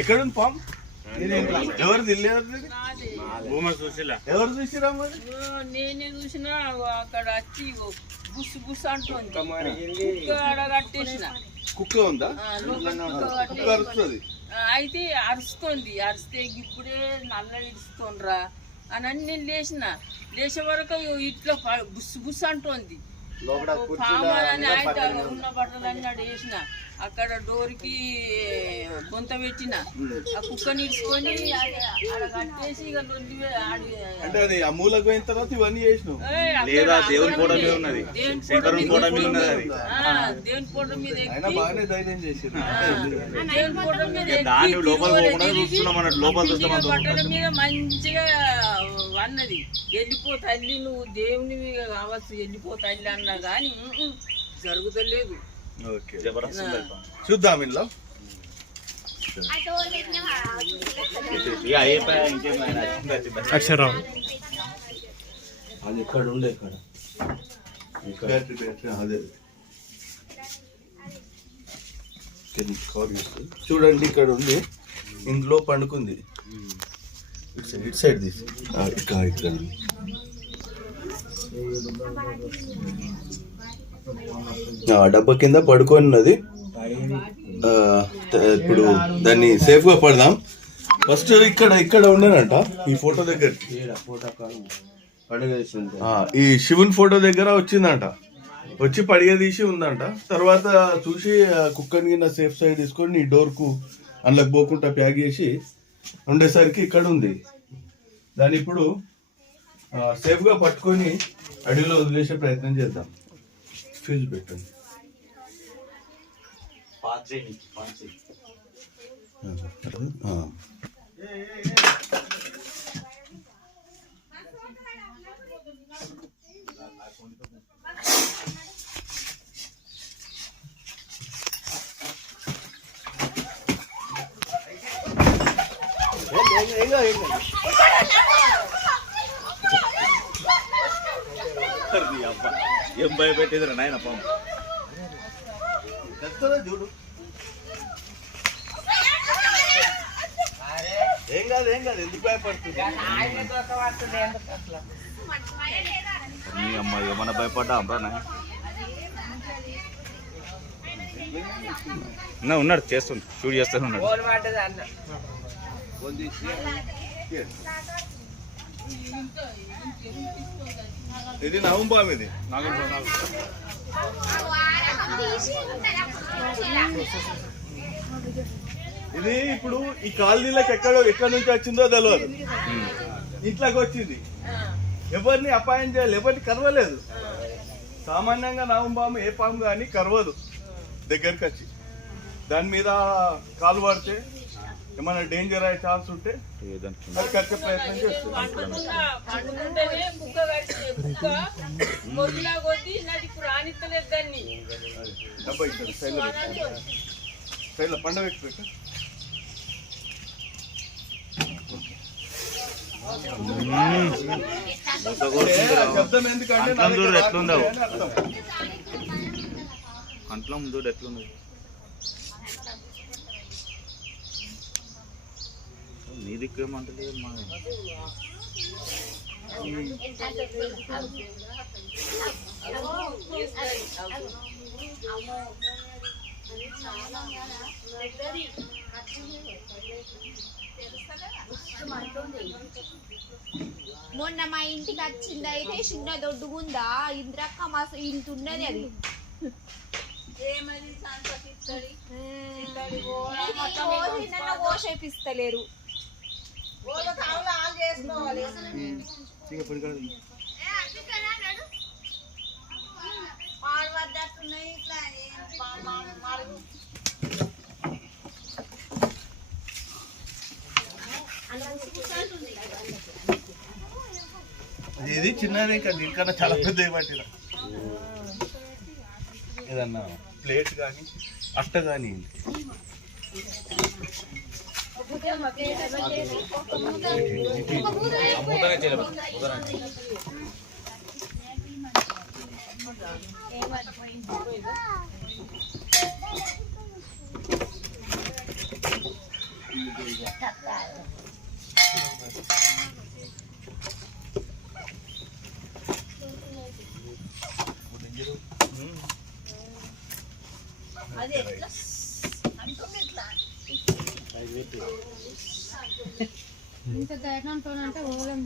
ఎక్కడుంది పాము? ఎవరు తెలియదు. ఎవరు చూసిరా మరి? నేనే చూసినా అక్కడ వచ్చి బుస్ బుస్ అంటుంది. అడగట్టేసిన కుక్క ఉందా? అరుస్తుంది. అయితే అరుస్తుంది. అరిస్తే ఇప్పుడే నల్ల ఇడుస్తుండ్రా అని నేను లేచే వరకు ఇట్లా బుస్ బుస్ అంటుంది. పామని ఆయన ఉన్న బట్టలన్నీ అక్కడ వేసిన, అక్కడ డోర్కి గొంత పెట్టిన, ఆ కుక్కని ఇడుచుకొని ఆడ కట్టేసి ఇక అంటే అది ఆ మూలకు పోయిన తర్వాత ఇవన్నీ చేసినావు. దేవుని ఫోటో మీద బాగానే ధైర్యం చేసి దేవుని ఫోటో మీద బట్టల మీద మంచిగా అన్నది, వెళ్ళిపో తల్లి నువ్వు దేవుని మీద కావచ్చు, వెళ్ళిపో తల్లి అన్నా కానీ జరుగుతలేదు. చూద్దాం ఇంట్లో. అక్షరం అది ఎక్కడ ఉండే అదే చూడండి, ఇక్కడ ఉంది, ఇందులో పండుకుంది. ఇటు సైడ్ తీసి ఇక్కడ డబ్బా కింద పడుకున్నది. ఇప్పుడు దాన్ని సేఫ్ గా పడదాం. ఫస్ట్ ఇక్కడ ఉండేనంట ఈ ఫోటో దగ్గర, ఈ శివుని ఫోటో దగ్గర వచ్చిందంట, వచ్చి పడిగదీసి ఉందంట. తర్వాత చూసి కుక్కని కింద సేఫ్ సైడ్ తీసుకొని ఈ డోర్ కు అందులోకి పోకుండా ప్యాక్ చేసి ఉండేసరికి ఇక్కడ ఉంది. దాన్ని ఇప్పుడు సేఫ్ గా పట్టుకొని అడవిలో వదిలేసే ప్రయత్నం చేద్దాం. ఫ్యూజ్ పెట్టండి. ఏం భయపెట్టేదిరా నాయన పాము? చూడు, ఏం కాదు ఎందుకు భయపడుతుంది? అమ్మ ఏమన్నా భయపడ్డా అమ్రా నా ఉన్నాడు, చేస్తుంది, షూట్ చేస్తూనే ఉన్నాడు. ఇది నవంబాం. ఇది ఇది ఇప్పుడు ఈ కాలనీలకు ఎక్కడి నుంచి వచ్చిందో తెలియదు. ఇంట్లోకి వచ్చింది, ఎవరిని అపాయం చేయాలి, ఎవరిని కరవలేదు. సామాన్యంగా నాగంపాము ఏ పాము కానీ కరవదు. దగ్గరికి వచ్చి దాని మీద కాలు పడితే ఏమైనా డేంజర్ అయ్యే ఛాన్స్ ఉంటే అది కట్టే ప్రయత్నం చేస్తుంది. డబ్బా ఇచ్చారు సైడ్లో పండగ పెట్టు. శబ్దం ఎందుకంటే ఎట్లుందో కంట్లో ముందు ఎట్లుంది. నీ దిక్కు ఏమంటది మా మొన్న మా ఇంటికి వచ్చింది అయితే చిన్న దొడ్డుగుందా ఇంద్రక్క మా ఇంటి ఉన్నది అది. ఓషేపిస్తలేరు. ఇది చిన్నది, ఇంకా దీనికన్నా చాలా పెద్ద పట్టిన ఏదన్నా ప్లేట్ కానీ అట్ట కానీ అది ఎట్లా అంటుంది ఇట్లా ఇంత ధైర్యంతో అంటే ఓలం